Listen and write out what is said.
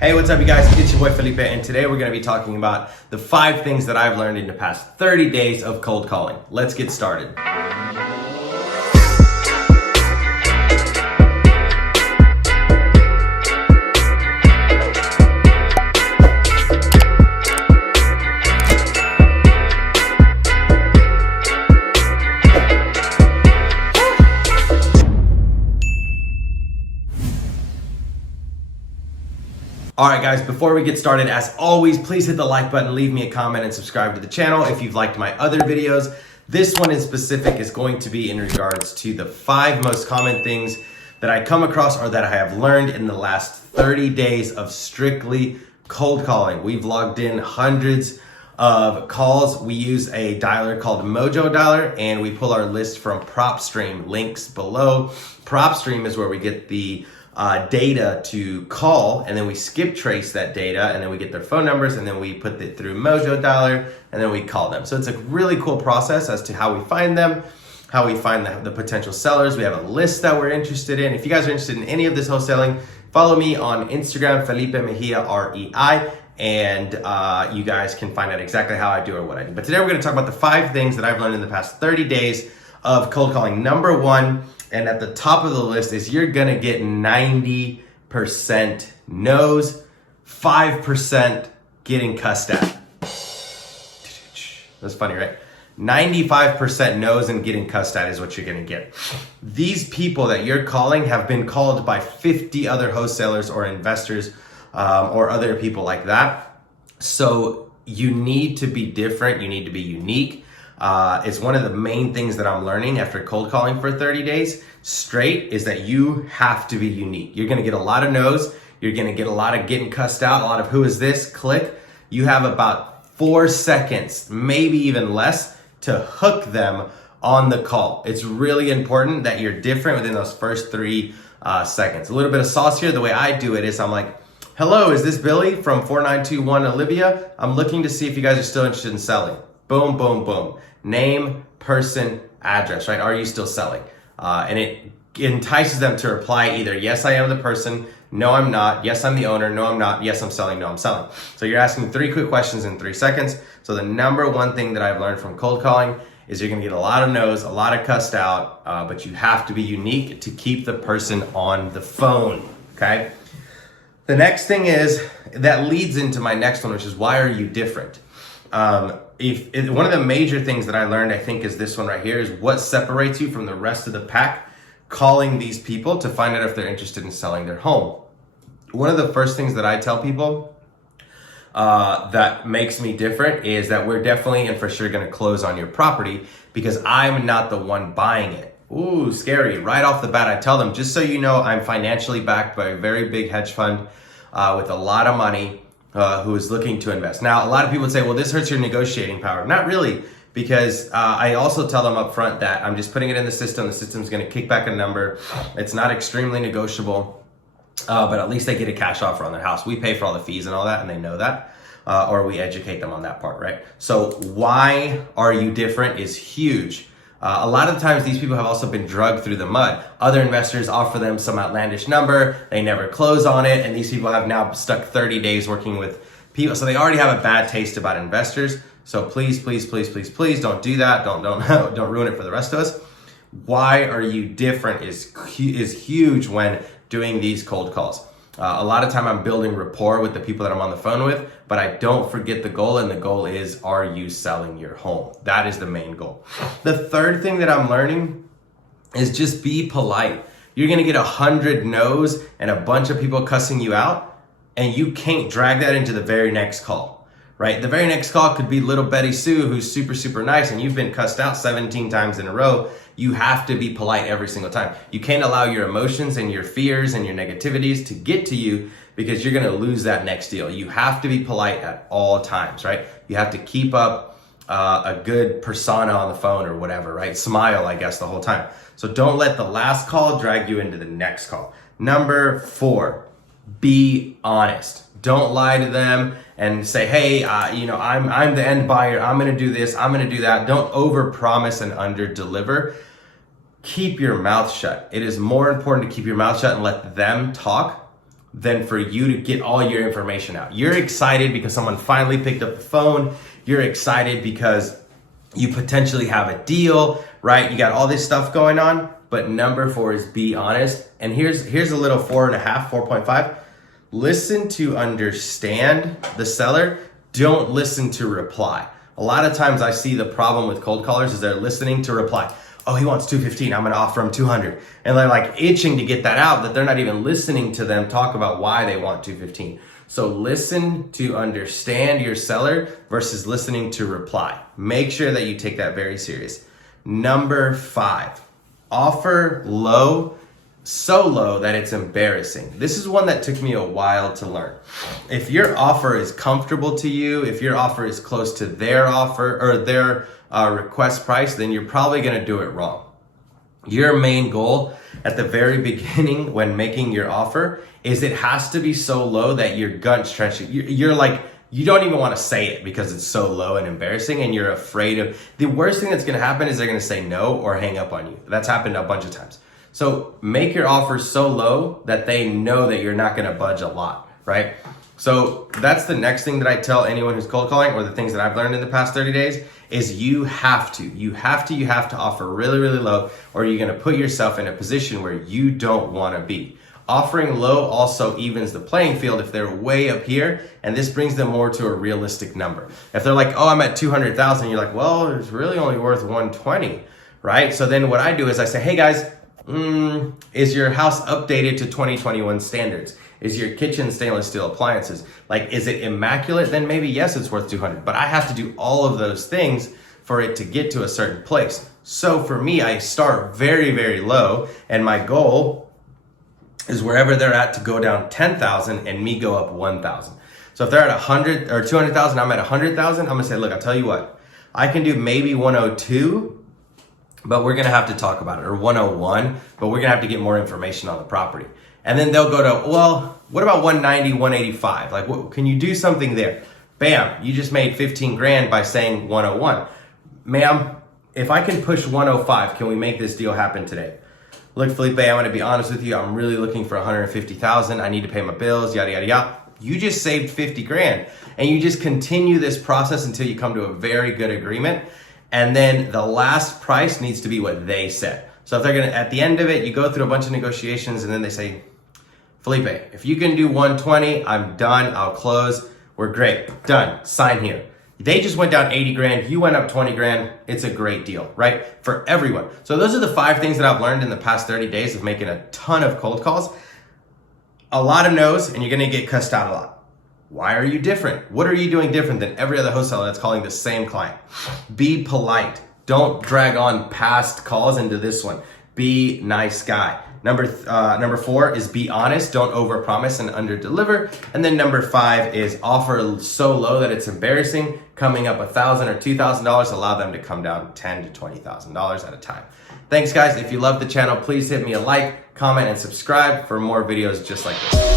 Hey, what's up you guys? It's your boy Felipe, and today we're going to be talking about the 5 things that I've learned in the past 30 days of cold calling. Let's get started. All right, guys, before we get started, as always, please hit the like button, leave me a comment, and subscribe to the channel if you've liked my other videos. This one in specific is going to be in regards to the 5 most common things that I come across or that I have learned in the last 30 days of strictly cold calling. We've logged in hundreds of calls. We use a dialer called Mojo Dialer, and we pull our list from PropStream, links below. PropStream is where we get the data to call, and then we skip trace that data, and then we get their phone numbers, and then we put it through Mojo Dialer, and then we call them. So it's a really cool process as to how we find them, how we find the potential sellers. We have a list that we're interested in. If you guys are interested in any of this wholesaling, follow me on Instagram, Felipe Mejia, REI, and you guys can find out exactly how I do or what I do. But today we're going to talk about the 5 things that I've learned in the past 30 days of cold calling. Number 1, and at the top of the list, is you're gonna get 90% no's, 5% getting cussed at. That's funny, right? 95% no's and getting cussed at is what you're gonna get. These people that you're calling have been called by 50 other wholesalers or investors or other people like that. So you need to be different, you need to be unique. It's one of the main things that I'm learning after cold calling for 30 days straight is that you have to be unique. You're gonna get a lot of no's, you're gonna get a lot of getting cussed out, a lot of who is this, click. You have about 4 seconds, maybe even less, to hook them on the call. It's really important that you're different within those first 3 seconds. A little bit of sauce here. The way I do it is I'm like, hello, is this Billy from 4921 Olivia? I'm looking to see if you guys are still interested in selling. Boom, boom, boom. Name, person, address, right? Are you still selling? And it entices them to reply either, yes, I am the person, no, I'm not, yes, I'm the owner, no, I'm not, yes, I'm selling, no, I'm selling. So you're asking 3 quick questions in 3 seconds. So the number 1 thing that I've learned from cold calling is you're gonna get a lot of no's, a lot of cussed out, but you have to be unique to keep the person on the phone, okay? The next thing is, that leads into my next one, which is why are you different? One of the major things that I learned, I think, is this one right here, is what separates you from the rest of the pack, calling these people to find out if they're interested in selling their home. One of the first things that I tell people that makes me different is that we're definitely and for sure going to close on your property because I'm not the one buying it. Ooh, scary. Right off the bat, I tell them, just so you know, I'm financially backed by a very big hedge fund with a lot of money. Who is looking to invest. Now, a lot of people would say, well, this hurts your negotiating power. Not really, because I also tell them up front that I'm just putting it in the system. The system's going to kick back a number. It's not extremely negotiable, but at least they get a cash offer on their house. We pay for all the fees and all that, and they know that, or we educate them on that part, right? So why are you different is huge. A lot of times these people have also been drugged through the mud. Other investors offer them some outlandish number, they never close on it, and these people have now stuck 30 days working with people. So they already have a bad taste about investors. So please, please, please, please, please don't do that. Don't ruin it for the rest of us. Why are you different is huge when doing these cold calls. A lot of time I'm building rapport with the people that I'm on the phone with, but I don't forget the goal, and the goal is, are you selling your home? That is the main goal. The third thing that I'm learning is just be polite. You're gonna get 100 no's and a bunch of people cussing you out, and you can't drag that into the very next call, right? The very next call could be little Betty Sue, who's super, super nice, and you've been cussed out 17 times in a row. You have to be polite every single time. You can't allow your emotions and your fears and your negativities to get to you because you're gonna lose that next deal. You have to be polite at all times, right? You have to keep up a good persona on the phone or whatever, right? Smile, I guess, the whole time. So don't let the last call drag you into the next call. Number 4, be honest. Don't lie to them and say, hey, I'm the end buyer. I'm gonna do this, I'm gonna do that. Don't overpromise and under-deliver. Keep your mouth shut. It is more important to keep your mouth shut and let them talk than for you to get all your information out. You're excited because someone finally picked up the phone. You're excited because you potentially have a deal, right? You got all this stuff going on. But number 4 is be honest. And here's a little 4.5, 4.5. Listen to understand the seller. Don't listen to reply. A lot of times I see the problem with cold callers is they're listening to reply. Oh, he wants 215. I'm going to offer him 200. And they're like itching to get that out, that they're not even listening to them talk about why they want 215. So listen to understand your seller versus listening to reply. Make sure that you take that very serious. Number 5, offer low, so low that it's embarrassing. This is one that took me a while to learn. If your offer is comfortable to you, if your offer is close to their offer or their request price, then you're probably going to do it wrong. Your main goal at the very beginning when making your offer is it has to be so low that your gut's stretching. You're like, you don't even want to say it because it's so low and embarrassing and you're afraid of, the worst thing that's going to happen is they're going to say no or hang up on you. That's happened a bunch of times. So make your offer so low that they know that you're not going to budge a lot, right? So that's the next thing that I tell anyone who's cold calling, or the things that I've learned in the past 30 days is you have to offer really, really low, or you're going to put yourself in a position where you don't want to be. Offering low also evens the playing field if they're way up here, and this brings them more to a realistic number. If they're like, oh, I'm at 200,000, you're like, well, it's really only worth 120, right? So then what I do is I say, hey guys, is your house updated to 2021 standards? Is your kitchen stainless steel appliances? Like, is it immaculate? Then maybe yes, it's worth 200, but I have to do all of those things for it to get to a certain place. So for me, I start very, very low, and my goal is wherever they're at to go down 10,000 and me go up 1,000. So if they're at 100 or 200,000, I'm at 100,000, I'm gonna say, look, I'll tell you what, I can do maybe 102, but we're gonna have to talk about it, or 101, but we're gonna have to get more information on the property. And then they'll go to, well, what about 190, 185? Like, what, can you do something there? Bam, you just made 15 grand by saying 101. Ma'am, if I can push 105, can we make this deal happen today? Look, Felipe, I'm gonna be honest with you. I'm really looking for 150,000. I need to pay my bills, yada, yada, yada. You just saved 50 grand. And you just continue this process until you come to a very good agreement. And then the last price needs to be what they said. So if they're gonna, at the end of it, you go through a bunch of negotiations and then they say, Felipe, if you can do 120, I'm done, I'll close. We're great, done, sign here. They just went down 80 grand, you went up 20 grand. It's a great deal, right? For everyone. So those are the 5 things that I've learned in the past 30 days of making a ton of cold calls. A lot of no's, and you're gonna get cussed out a lot. Why are you different? What are you doing different than every other wholesaler that's calling the same client? Be polite. Don't drag on past calls into this one. Be nice guy. Number 4 is be honest. Don't overpromise and underdeliver. And then number 5 is offer so low that it's embarrassing. Coming up $1,000 or $2,000, allow them to come down $10,000 to $20,000 at a time. Thanks, guys. If you love the channel, please hit me a like, comment, and subscribe for more videos just like this.